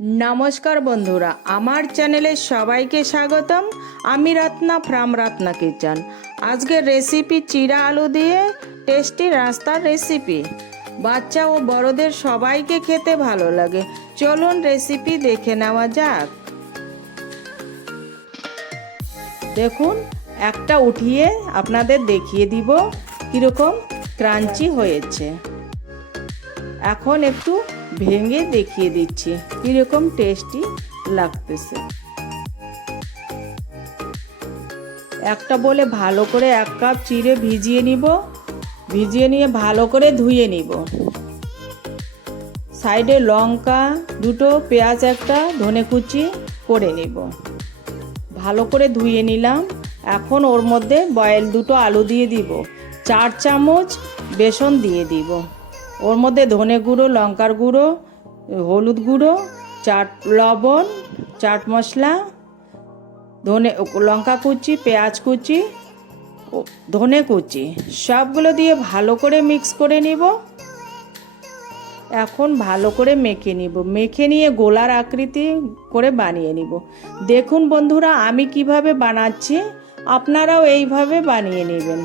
নমস্কার বন্ধুরা, আমার চ্যানেলে সবাইকে স্বাগতম। আমি রত্না ফ্রাম রত্না কিচেন। আজকের রেসিপি চিরা আলু দিয়ে টেস্টি রাস্তার রেসিপি বাচ্চা ও বড়দের সবাইকে খেতে ভালো লাগে। চলুন রেসিপি দেখে নেওয়া যাক। দেখুন, একটা উঠিয়ে আপনাদের দেখিয়ে দিব কীরকম ক্রাঞ্চি হয়েছে। এখন একটু ভেঙে দেখিয়ে দিচ্ছি। কীরকম টেস্টি লাগতেছে। একটা বলে ভালো করে এক কাপ চিড়ে ভিজিয়ে নিব। ভিজিয়ে নিয়ে ভালো করে ধুয়ে নিব। সাইডে লঙ্কা, দুটো পেঁয়াজ, একটা ধনে কুচি করে নিব। ভালো করে ধুয়ে নিলাম। এখন ওর মধ্যে বয়েল দুটো আলু দিয়ে দিব। চার চামচ বেসন দিয়ে দিব। ওর মধ্যে ধনে গুঁড়ো, লঙ্কার গুঁড়ো, হলুদ গুঁড়ো, চাট, লবণ, চাট মশলা, ধনে, লঙ্কা কুচি, পেঁয়াজ কুচি ধনে কুচি, সবগুলো দিয়ে ভালো করে মিক্স করে নিব। এখন ভালো করে মেখে নিব। মেখে নিয়ে গোলার আকৃতি করে বানিয়ে নিব। দেখুন বন্ধুরা, আমি কীভাবে বানাচ্ছি, আপনারাও এইভাবে বানিয়ে নেবেন।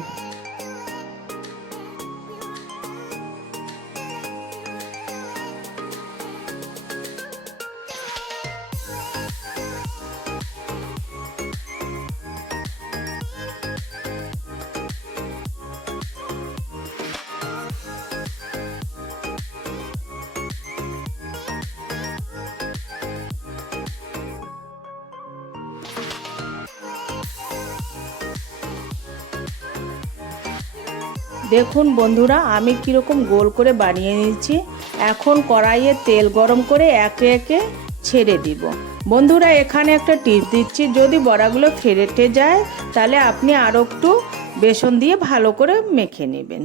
দেখুন বন্ধুরা, আমি কীরকম গোল করে বানিয়ে নিয়েছি। এখন কড়াইয়ে তেল গরম করে একে একে ছেড়ে দিব। বন্ধুরা, এখানে একটা টিপ দিচ্ছি, যদি বড়াগুলো ফেরেটে যায়, তাহলে আপনি আরও একটু বেসন দিয়ে ভালো করে মেখে নেবেন।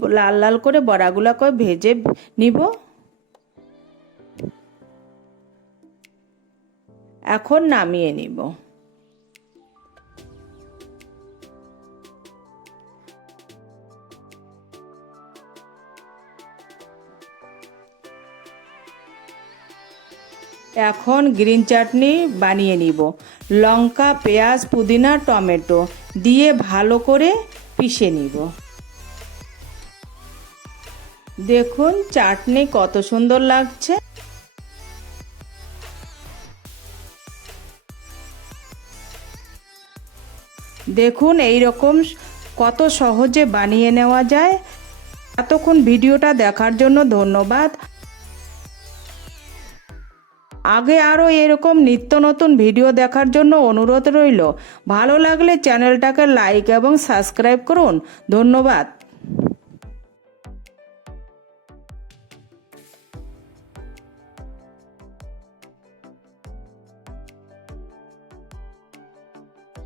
লাল লাল করে বড়াগুলো করে ভেজে নিব। এখন নামিয়ে নিব। এখন গ্রিন চাটনি বানিয়ে নিব। লঙ্কা, পেঁয়াজ, পুদিনা, টমেটো দিয়ে ভালো করে পিষে নিব। দেখুন চাটনি কত সুন্দর লাগছে। দেখুন এই রকম কত সহজে বানিয়ে নেওয়া যায়। এতক্ষণ ভিডিওটা দেখার জন্য ধন্যবাদ। আগে আরও এরকম নিত্য নতুন ভিডিও দেখার জন্য অনুরোধ রইল। ভালো লাগলে চ্যানেলটাকে লাইক এবং সাবস্ক্রাইব করুন। ধন্যবাদ।